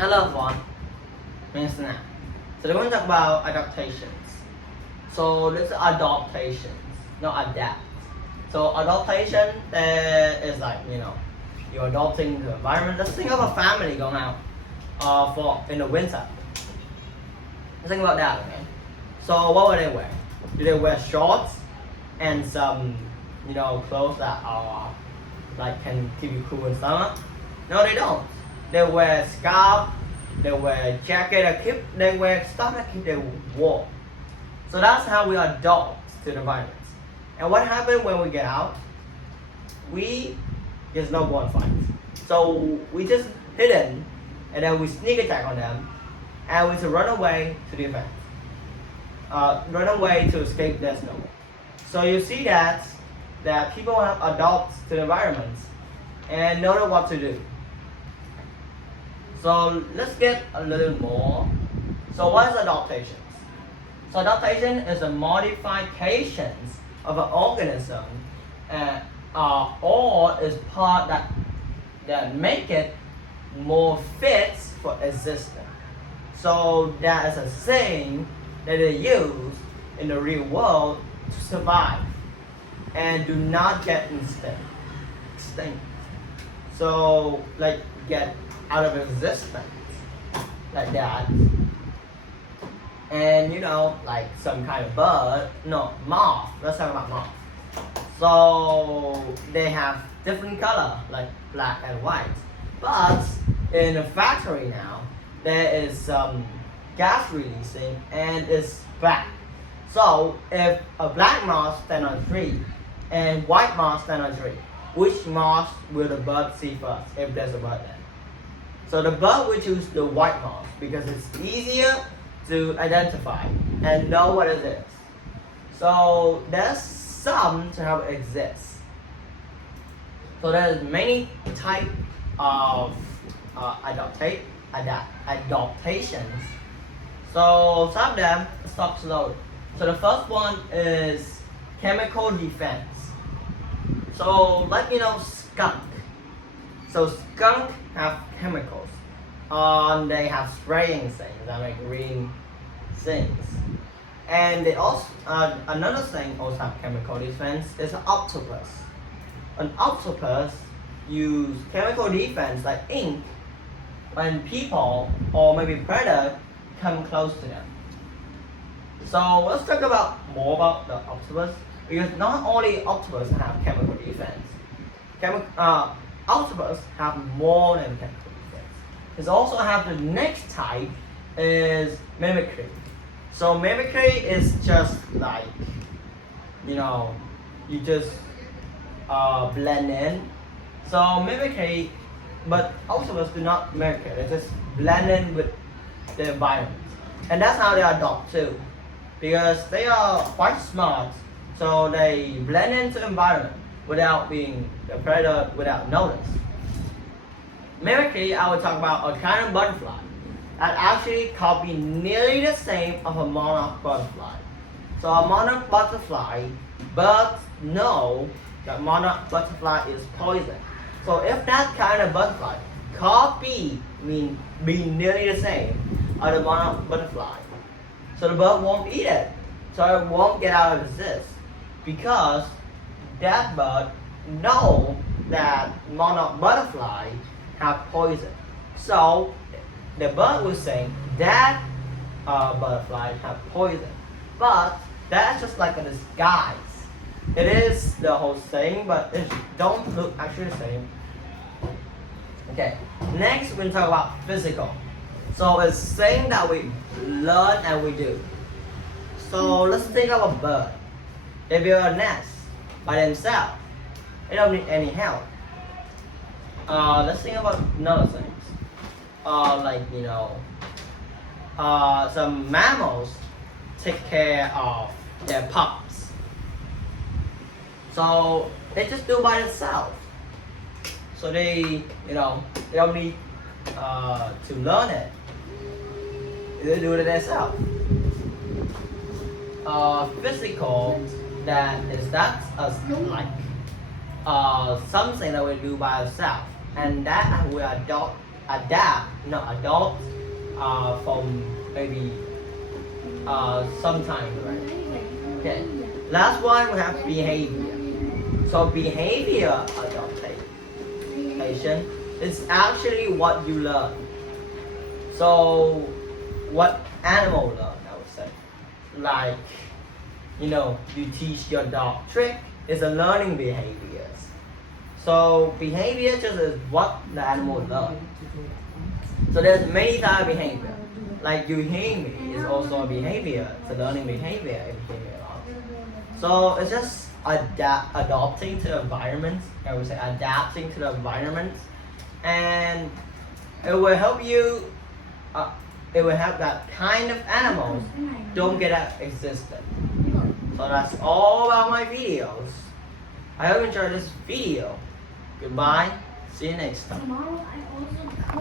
Hello everyone, my name is Nat. So we're going to talk about adaptations. So this is adaptations, not adapt. So adaptation is like, you're adopting the environment. Let's think of a family going out for in the winter. Let's think about that, okay? So what would they wear? Do they wear shorts and some, clothes that are like can keep you cool in summer? No, they don't. They wear scarf, they wear jacket, they wear stuff that keep them warm. So that's how we adapt to the environment. And what happens when we get out? There's no gunfights. So we just hidden, and then we sneak attack on them, and we just run away to the event. Run away to escape their snow. So you see that people have adapted to the environment and know what to do. So let's get a little more. So what is adaptations? So adaptation is a modifications of an organism, or is part that make it more fit for existence. So that is a thing that they use in the real world to survive and do not get extinct. So like get out of existence like that. And like some kind of bird, no, moth. Let's talk about moth. So they have different color, like black and white. But in a factory now, there is some gas releasing and it's black. So if a black moth stand on a tree and white moth stand on a tree, which moth will the bird see first if there's a bird there? So the bird will choose the white moth because it's easier to identify and know what it is. So there's some to help exist. So there's many type of adaptations. So some of them, let's talk slowly. So the first one is chemical defense. So skunk. So skunk have chemicals. They have spraying things that make green things. And they also another thing also have chemical defense is an octopus. An octopus use chemical defense like ink when people or maybe predator come close to them. So let's talk about more about the octopus, because not only octopus have chemical defense. Octopus have more than chemical defense. It also have the next type is mimicry. So mimicry is just like you just blend in. So mimicry, but octopus do not mimicry. They just blend in with the environment, and that's how they adopt too, because they are quite smart. So they blend into the environment without being the predator, without notice. Mimicry, I will talk about a kind of butterfly that actually copy nearly the same of a monarch butterfly. So a monarch butterfly, birds know that monarch butterfly is poison. So if that kind of butterfly copy mean be nearly the same as the monarch butterfly, so the bird won't eat it. So it won't get out of this because that bird know that monarch butterfly have poison. So the bird will say that butterfly have poison, but that's just like a disguise. It is the whole thing, but it don't look actually the same. Okay, next we're gonna talk about physical. So it's thing that we learn and we do. So let's think of a bird. They build a nest by themselves. They don't need any help. Let's think about another things. Some mammals take care of their pups. So they just do by themselves. So they don't need to learn it. They do it themselves. Physical, that's something that we do by ourselves, and that we adopt adult from maybe sometime, right? Okay. Last one we have behavior. So behavior adaptation is actually what you learn. So what animal learn, I would say. Like, you teach your dog trick, it's a learning behaviors. So behavior just is what the animal learn. So there's many types of behavior. Like you hearing me is also a behavior. It's a learning behavior if you hear me a lot. So it's just adapting to the environment. I would say adapting to the environment, and it will help you. It will help that kind of animals don't get out existent. So that's all about my videos. I hope you enjoyed this video. Goodbye. See you next time.